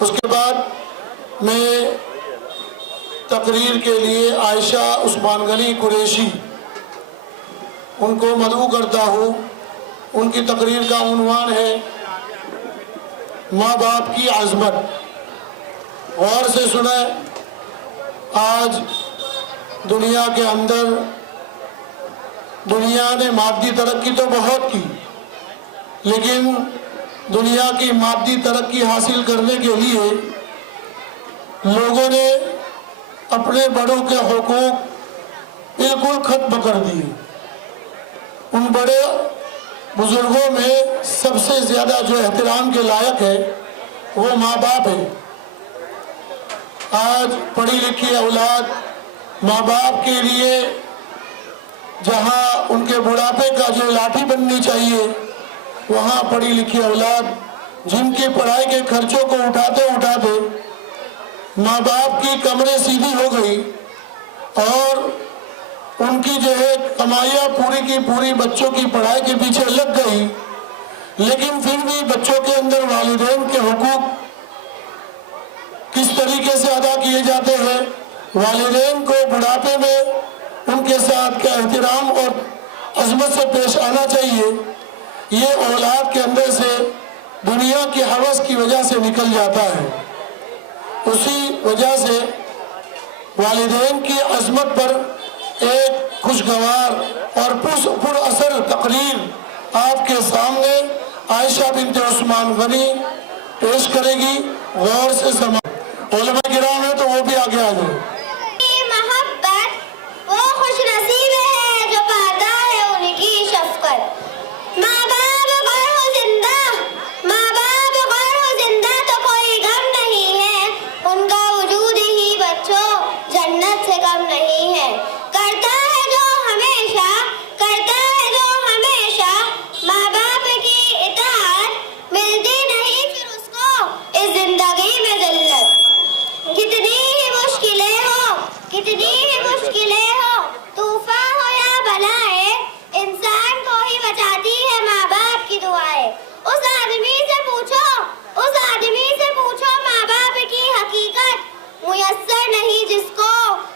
اس کے بعد میں تقریر کے لیے عائشہ عثمان غنی قریشی ان کو مدعو کرتا ہوں۔ ان کی تقریر کا عنوان ہے ماں باپ کی عظمت۔ غور سے سنیں، آج دنیا کے اندر دنیا نے مادی ترقی تو بہت کی، لیکن دنیا کی مادی ترقی حاصل کرنے کے لیے لوگوں نے اپنے بڑوں کے حقوق بالکل ختم کر دیے۔ ان بڑے بزرگوں میں سب سے زیادہ جو احترام کے لائق ہے وہ ماں باپ ہے۔ آج پڑھی لکھی اولاد ماں باپ کے لیے جہاں ان کے بڑھاپے کا جو لاٹھی بننی چاہیے، وہاں پڑھی لکھی اولاد جن کی پڑھائی کے خرچوں کو اٹھاتے اٹھاتے ماں باپ کی کمریں سیدھی ہو گئی اور ان کی جو ہے کمائیاں پوری کی پوری بچوں کی پڑھائی کے پیچھے لگ گئی، لیکن پھر بھی بچوں کے اندر والدین کے حقوق کس طریقے سے ادا کیے جاتے ہیں، والدین کو بڑھاپے میں ان کے ساتھ کیا احترام اور عظمت سے پیش آنا چاہیے، یہ اولاد کے اندر سے دنیا کی ہوس کی وجہ سے نکل جاتا ہے۔ اسی وجہ سے والدین کی عظمت پر ایک خوشگوار اور پر اثر تقریر آپ کے سامنے عائشہ بنت عثمان غنی پیش کرے گی۔ غور سے سمجھ، علماء کرام ہیں تو وہ بھی آگے آ جائیں۔ محبت وہ خوش نصیب ہے جو پاتا ہے ان کی شفقت۔ ماں باپ اگر ہو زندہ، ماں باپ اگر ہو زندہ تو کوئی غم نہیں ہے، ان کا وجود ہی بچوں جنت سے کم نہیں ہے۔ کرتا ہے جو ہمیشہ ماں باپ کی اطاعت، ملتی نہیں پھر اس کو اس زندگی میں ذلت۔ کتنی ہی مشکلیں ہو، طوفان ہو یا بلائیں، انسان کو ہی بچاتی ہے ماں باپ کی دعائیں۔ اس آدمی سے پوچھو ماں باپ کی حقیقت، میسر نہیں جس کو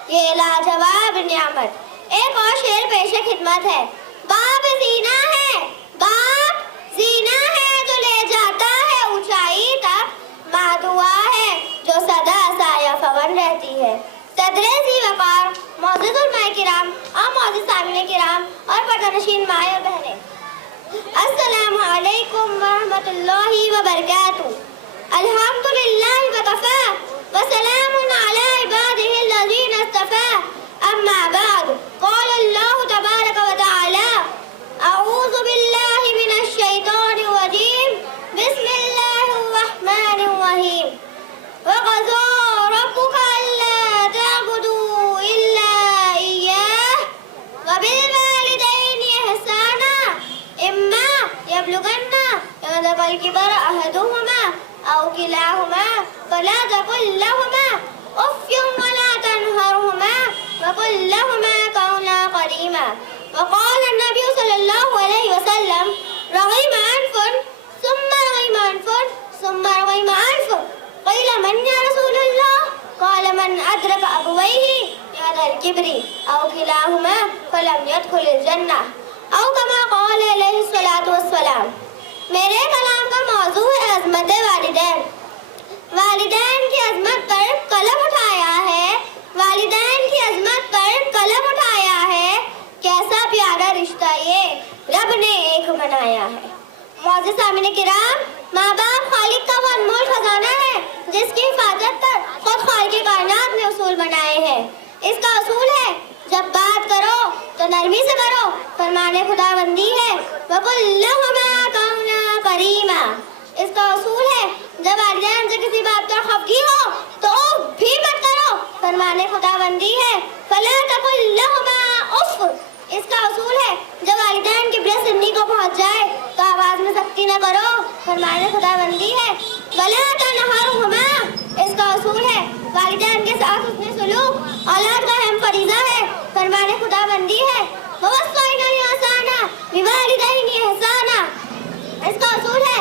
یہ لاجواب نعمت۔ ایک اور شعر پیش خدمت ہے۔ باپ زینہ ہے جو لے جاتا ہے اونچائی تک، ماں دعا ہے جو سدا سایہ فون رہتی ہے۔ صدر ذی وقار معزز علماء کرام اور معزز سامعین کرام اور پردہ نشین مائیں اور بہنیں، السلام علیکم ورحمۃ اللہ وبرکاتہ۔ الحمدللہ وکفی وسلام علی عبادہ الذین اصطفی، اما بعد، قال اللہ تبارک وتعالی اعوذ باللہ من الشیطان الرجیم، بسم اللہ الرحمن الرحیم۔ وَقَضَىٰ رَبُّكَ أَلَّا تَعْبُدُوا إِلَّا إِيَّاهُ وَبِالْوَالِدَيْنِ إِحْسَانًا إِمَّا يَبْلُغَنَّ عِندَكَ الْكِبَرَ أَحَدُهُمَا أَوْ كِلَاهُمَا فَلَا تَقُل لَّهُمَا أُفٍّ وَلَا تَنْهَرْهُمَا وَقُل لَّهُمَا قَوْلًا كَرِيمًا۔ وقال النبي صلى الله عليه وسلم رغم أنف ثم رغم أنف ثم رغم أنف، قيل من يا رسول الله؟ قال من أدرك أبويه بعد الكبر أو كلاهما فلم يدخل الجنة، أو كما قال عليه الصلاة والسلام۔ میرے کلام کا موضوع ہے عظمت والدین۔ والدین کی عظمت پر قلم اٹھایا ہے، والدین کی عظمت پر قلم اٹھایا ہے، کیسا پیارا رشتہ یہ رب نے ایک بنایا ہے۔ معزز سامعین کرام، ماں باپ خالق کا وہ انمول خزانہ ہے جس کی حفاظت پر خود خالق کائنات نے اصول بنائے ہیں۔ اس کا اصول ہے جب بات کرو تو نرمی سے کرو، فرمان خداوندی ہے وَقُل لَّهُمَا قَوْلًا كَرِيمًا۔ اس کا اصول ہے جب والدین سے کسی بات پر خفگی ہو تو بھی مت کرو، فرمان خداوندی ہے فَلَا تَقُل لَّهُمَا أُفٍّ۔ اس کا اصول ہے جب والدین کی برس سنی کو پہنچ جائے تو آواز میں سختی نہ کرو، فرمان خداوندی ہے وَلَا تَنْهَرْهُمَا۔ اس کا اصول ہے والدین کے ساتھ حسن سلوک اولاد کا اہم فریضہ ہے، فرمان خداوندی ہے وَوَصَّيْنَا الْإِنسَانَ بِوَالِدَيْهِ إِحْسَانًا۔ اس کا اصول ہے